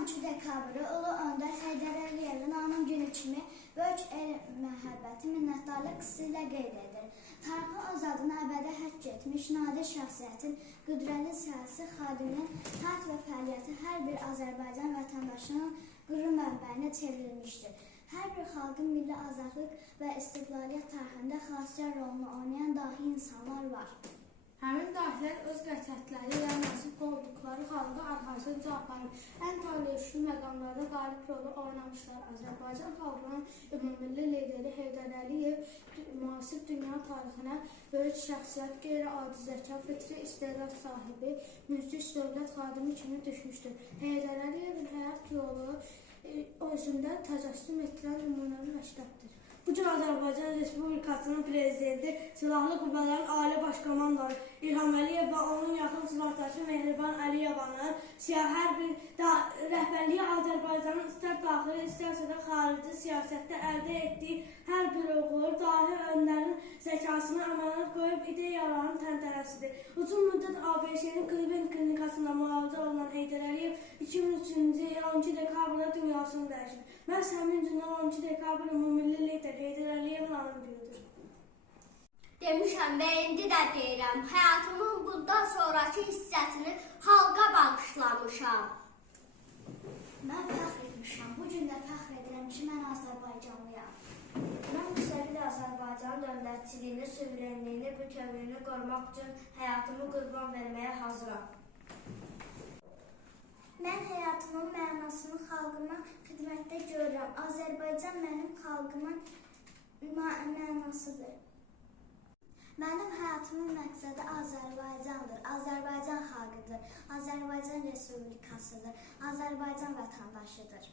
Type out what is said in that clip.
12 dekabrı Ulu Öndər Heydər Əliyevin anım günü kimi böyük el məhəbbəti, minnətdarlıq hissi ilə qeyd edir. Tarixi öz adını əbədə həkk etmiş nadir şəxsiyyətin, qüdrətli siyasi xadiminin həyat və fəaliyyəti hər bir Azərbaycan vətəndaşının qürur mənbəyinə çevrilmişdir. Hər bir xalqın milli azadlıq və istiqlaliyyət tarixində xassar rolunu oynayan dahi insanlar var. Həmin dahilər öz qətiyyətləri ilə nəsib olduqları xalqa arxasınca aparıb, ən talihli məqamlarda qalib rolu oynamışlar. Azərbaycan xalqının ümumilli lideri Heydər Əliyev müasir dünya tarixinə böyük şəxsiyyət, qeyri-adi zəka, fitri istedad sahibi, müjdüç dövlət xadimi kimi düşmüşdür. Heydər Əliyevin həyat yolu özündə təcəssüm etdirən nümunəvi məktəbdir. Bugün Azərbaycan Respublikasının Prezidenti, Silahlı Qüvvələrin Ali Başkomandanı İlham Əliyev və onun yaxın silahdaşı Mehriban Əliyevanın hər bir rəhbərliyi Azərbaycanın istər daxili, istərsə də xarici siyasətdə əldə etdiyi hər bir uğur, dahi öndərin zəkasını əmanət qoyub ideyaların təntərəsidir. Uzun müddət ABŞ-nin Cleveland klinikasında müalicə olunan Heydər Əliyev 2003-cü il 12 dekabrda dünyasını dəyişir. Məhz həmin gündən 12 dekabr ümumilli lider Heydər Əliyevin anım günüdür. Demişəm və indi də deyirəm, həyatımın bundan sonraki hissəsini xalqa bağışlamışam. Mən fəxr etmişəm, bugün də fəxr edirəm ki, mən Azərbaycanlıyam. Mən müstəqil Azərbaycan dövlətçiliyini, suverenliyini, bütövlüyünü qorumaq üçün həyatımı qurban verməyə hazıram. Mən həyatımın mənasını xalqıma xidmətdə görürəm. Azərbaycan mənim xalqımın mənasıdır. Mənim həyatımın məqsədi Azərbaycandır, Azərbaycan xalqıdır, Azərbaycan Respublikasıdır, Azərbaycan vətəndaşıdır.